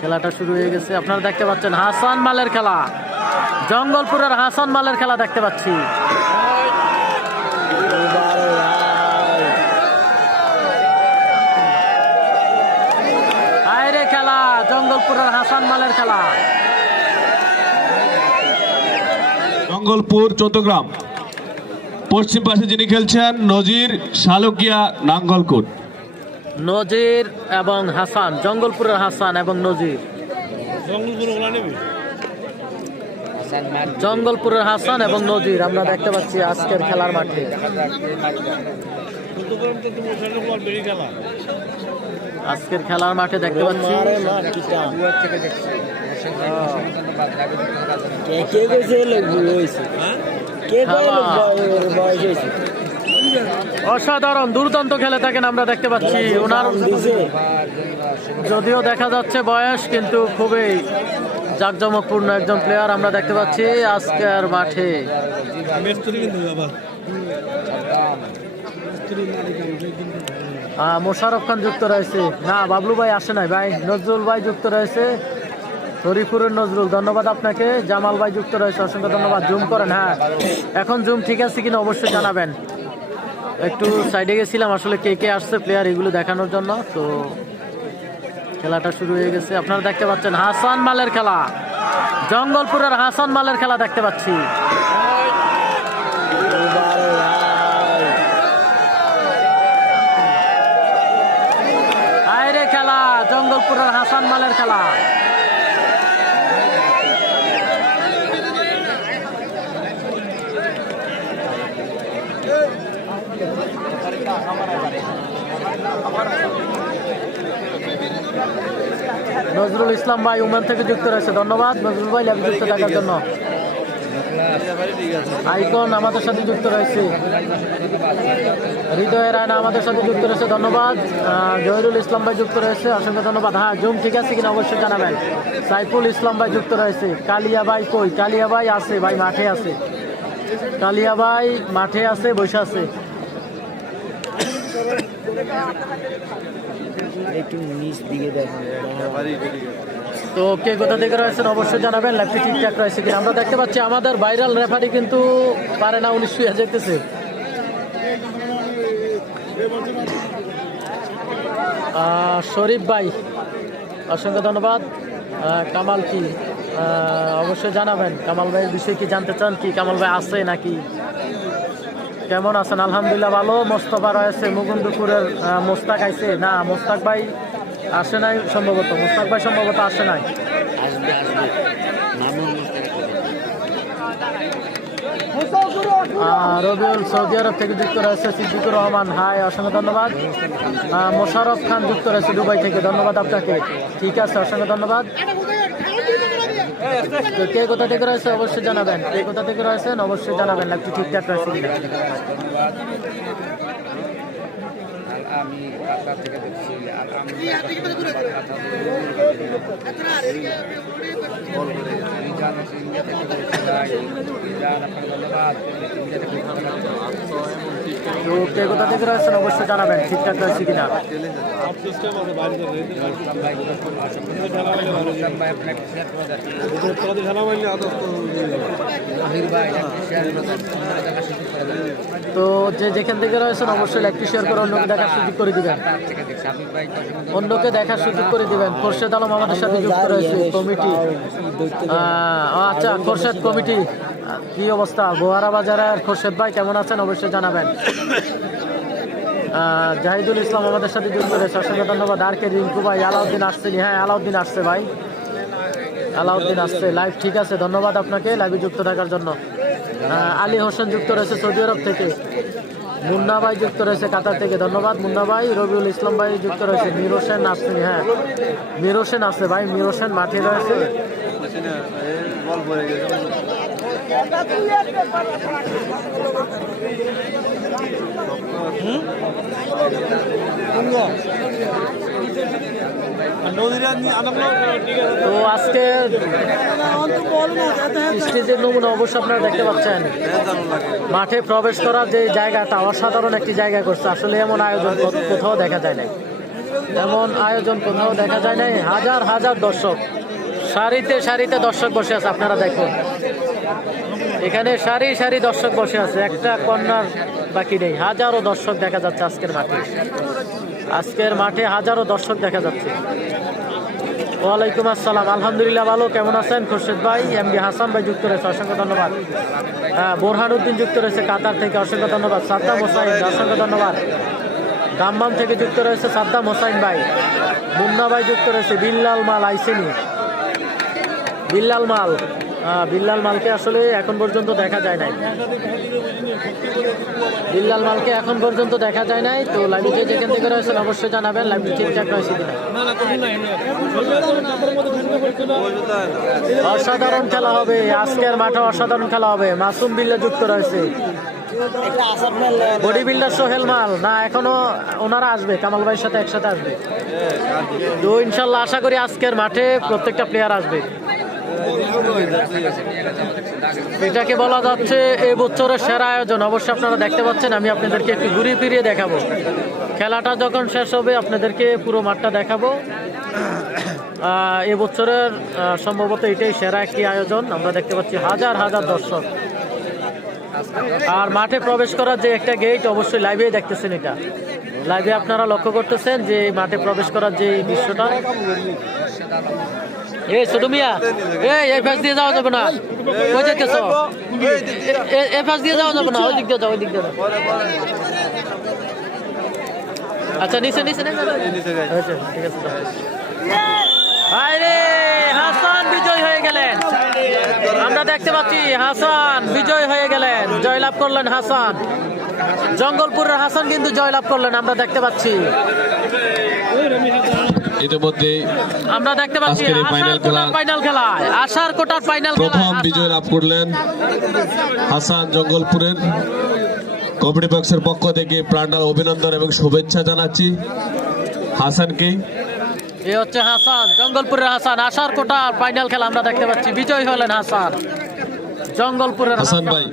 খেলাটা শুরু হয়ে গেছে। আপনারা দেখতে পাচ্ছেন হাসান মালের খেলা। জঙ্গলপুরের হাসান মালের খেলা দেখতে পাচ্ছি। খেলা, জঙ্গলপুরের হাসান মালের খেলা। মঙ্গলপুর চৌদ্দগ্রাম। পশ্চিম পাশে যিনি খেলছেন নজির শালকিয়া নাঙ্গলকোট। নজির এবং হাসান জঙ্গলপুরের হাসান এবং নজির। জঙ্গলপুরের হাসান এবং নজির আমরা দেখতে পাচ্ছি আজকের খেলার মাঠে। আজকের খেলার মাঠে দেখতে পাচ্ছি। কে কে অসাধারণ, দুর্দান্ত খেলে থাকেন আমরা দেখতে পাচ্ছি ওনার। যদিও দেখা যাচ্ছে বয়স, কিন্তু খুবই জাঁকজমকপূর্ণ একজন প্লেয়ার আমরা দেখতে পাচ্ছি আজকের মাঠে। মোশারফ খান যুক্ত রয়েছে। না, বাবলু ভাই আসে নাই। ভাই, নজরুল ভাই যুক্ত রয়েছে। হরিপুরের নজরুল, ধন্যবাদ আপনাকে। জামাল ভাই যুক্ত রয়েছে, অসংখ্য ধন্যবাদ। জুম করেন হ্যাঁ। এখন জুম ঠিক আছে কিনা অবশ্যই জানাবেন। একটু সাইডে গেছিলাম, আসলে কে কে আসছে প্লেয়ার এগুলো দেখানোর জন্য, তো খেলাটা শুরু হয়ে গেছে। আপনারা দেখতে পাচ্ছেন হাসান মালের খেলা। জঙ্গলপুরের হাসান মালের খেলা দেখতে পাচ্ছি। খেলা, জঙ্গলপুরের হাসান মালের খেলা। নজরুল ইসলাম ভাই উমেন থেকে যুক্ত রয়েছে। ধন্যবাদ। নজরুল ভাই ল্যাবে যুক্ত থাকার জন্য। আইকন আমাদের সাথে যুক্ত রয়েছে। হৃদয় রায়না আমাদের সাথে যুক্ত রয়েছে। ধন্যবাদ। জহিরুল ইসলাম ভাই যুক্ত রয়েছে। অসংখ্য ধন্যবাদ। হ্যাঁ জুম ঠিক আছে কিনা অবশ্যই জানাবেন। সাইফুল ইসলাম ভাই যুক্ত রয়েছে। কালিয়া ভাই কই? কালিয়া ভাই আছে, ভাই মাঠে আছে। কালিয়া ভাই মাঠে আছে, বসে আছে। একটু নিচ দিকে তো কে কোথা থেকে রয়েছেন অবশ্যই জানাবেন ল্যাপটি ঠিকঠাক রয়েছে কিনা। আমরা দেখতে পাচ্ছি আমাদের ভাইরাল রেফারি কিন্তু পারে না উনিশ শুয়ে যেতেছে শরীফ ভাই, অসংখ্য ধন্যবাদ। কামাল কি? অবশ্যই জানাবেন। কামাল ভাইয়ের বিষয়ে কি জানতে চান কি? কামাল ভাই আছে নাকি? কেমন আছেন? আলহামদুলিল্লাহ ভালো। মোস্তফা রয়েছে মুকুন্দপুরের মোস্তাক আইছে। না মোস্তাক ভাই আসে নাই সম্ভবত। মোস্তাক ভাই সম্ভবত আসে নাই। রবিউল সৌদি আরব থেকে যুক্ত রয়েছে সিদ্দিকুর রহমান। হাই অসংখ্য ধন্যবাদ। আহ, মোশাররফ খান যুক্ত রয়েছে দুবাই থেকে। ধন্যবাদ আপনাকে। ঠিক আছে অসংখ্য ধন্যবাদ। তো কে কোথা থেকে রয়েছে অবশ্যই জানাবেন। কে কোথা থেকে রয়েছেন অবশ্যই জানাবেন একটু ঠিকঠাক রয়েছে আমি কাতার থেকে দেখছি আর আমি ইন্ডিয়া থেকে দেখছি ইন্ডিয়া ধন্যবাদ ইন্ডিয়া থেকে তো কে কোথা থেকে রয়েছেন অবশ্যই জানাবেন ঠিকঠাক রয়েছে কিনা। দেখা তো যে যেখান থেকে রয়েছেন অবশ্যই একটু শেয়ার করে অন্যকে দেখার সুযোগ করে দিবেন। অন্যকে দেখার সুযোগ করে দিবেন। খোরশেদ আলম আমাদের সাথে যুক্ত রয়েছে কমিটি। আচ্ছা খোরশেদ কমিটি। কি অবস্থা? গোহারা বাজারের খোরশেদ ভাই কেমন আছেন? অবশ্যই জানাবেন। জাহিদুল ইসলাম আমাদের সাথে যুক্ত রয়েছে। অসংখ্য ধন্যবাদ। আর কে রিঙ্কু ভাই? আলাউদ্দিন আসছেনি হ্যাঁ আলাউদ্দিন আসছে ভাই। আলাউদ্দিন আসছে। লাইভ ঠিক আছে, ধন্যবাদ আপনাকে। লাইভে যুক্ত থাকার জন্য। আলী হোসেন যুক্ত রয়েছে সৌদি আরব থেকে। মুন্না ভাই যুক্ত রয়েছে কাতার থেকে, ধন্যবাদ। মুন্না ভাই, রবিউল ইসলাম ভাই যুক্ত রয়েছে। মির হোসেন আসছেন হ্যাঁ। মির হোসেন আছে ভাই, মির হোসেন মাঠে রয়েছে। তো আজকে স্টেজের নমুনা অবশ্য আপনারা দেখতে পাচ্ছেন। মাঠে প্রবেশ করার যে জায়গাটা অসাধারণ একটি জায়গা করছে। আসলে এমন আয়োজন কোথাও দেখা যায় না এমন আয়োজন কোথাও দেখা যায় নাই। হাজার হাজার দর্শক, সারিতে সারিতে দর্শক বসে আছে, আপনারা দেখুন। এখানে সারি সারি দর্শক বসে আছে। একটা কর্নার বাকি নেই। হাজারো দর্শক দেখা যাচ্ছে আজকের মাঠে। আজকের মাঠে হাজারো দর্শক দেখা যাচ্ছে। ওয়ালাইকুম আসসালাম। আলহামদুলিল্লাহ ভালো। কেমন আছেন? খুরশেদ ভাই এম বি হাসান ভাই যুক্ত রয়েছে। অসংখ্য ধন্যবাদ। হ্যাঁ বোরহান উদ্দিন যুক্ত রয়েছে কাতার থেকে। অসংখ্য ধন্যবাদ। সাদ্দাম হোসাইন, অসংখ্য ধন্যবাদ। দাম্মাম থেকে যুক্ত রয়েছে সাদ্দাম হোসাইন ভাই। মুন্না ভাই যুক্ত রয়েছে। বিল্লাল মাল আইসেনি। বিল্লাল মাল। বিল্লাল মালকে আসলে এখন পর্যন্ত দেখা যায় নাই। বিল্লাল মালকে এখন পর্যন্ত দেখা যায় নাই, তো লাইভে যে যেখান থেকে রয়েছেন অবশ্যই জানাবেন লাইভটি ঠিকঠাক রয়েছে কিনা। অসাধারণ খেলা হবে, আজকের মাঠে অসাধারণ খেলা হবে। মাসুম বিল্লা যুক্ত রয়েছে। বডি বিল্ডার সোহেল মাল। না, এখনও ওনারা আসবে, কামাল ভাইয়ের সাথে একসাথে আসবে। তো ইনশাল্লাহ আশা করি আজকের মাঠে প্রত্যেকটা প্লেয়ার আসবে। এটাকে বলা যাচ্ছে এই বছরের সেরা আয়োজন। অবশ্যই আপনারা দেখতে পাচ্ছেন আমি আপনাদেরকে একটু ঘুরিয়ে ফিরিয়ে দেখাবো। খেলাটা যখন শেষ হবে আপনাদেরকে পুরো মাঠটা দেখাবো। আহ, এবছরের আহ, সম্ভবত এটাই সেরা একটি আয়োজন। আমরা দেখতে পাচ্ছি হাজার হাজার দর্শক। আর মাঠে প্রবেশ করার যে একটা গেট অবশ্যই লাইভে দেখতেছেন এটা। লাইভে আপনারা লক্ষ্য করতেছেন যে মাঠে প্রবেশ করার যে দৃশ্যটা? এই ছোট মিয়া এই এই পাশ দিয়ে যাওয়া যাবে না। কই যেতেছ এই পাশ দিয়ে যাওয়া যাবে না ওই দিক দিয়ে যাও ওই দিক দিয়ে আচ্ছা নিচে নিচে আচ্ছা, ঠিক আছে হয়ে আমরা দেখতে পাচ্ছি হাসান বিজয় হয়ে গেলেন। জয়লাভ করলেন হাসান। জঙ্গলপুরের হাসান কিন্তু জয়লাভ করলেন আমরা দেখতে পাচ্ছি। ইতিমধ্যে আমরা দেখতে পাচ্ছি final খেলা- ফাইনাল খেলায়। আশার কোটার ফাইনাল প্রথম বিজয় লাভ করলেন হাসান জঙ্গলপুরের কমেডি বক্সের পক্ষ থেকে প্রাণাল অভিনন্দন এবং শুভেচ্ছা জানাচ্ছি হাসানকে। এ হচ্ছে হাসান জঙ্গলপুরের হাসান। আশার কোটার ফাইনাল খেলা আমরা দেখতে পাচ্ছি। বিজয় হলেন হাসান। জঙ্গলপুরের হাসান। ভাই।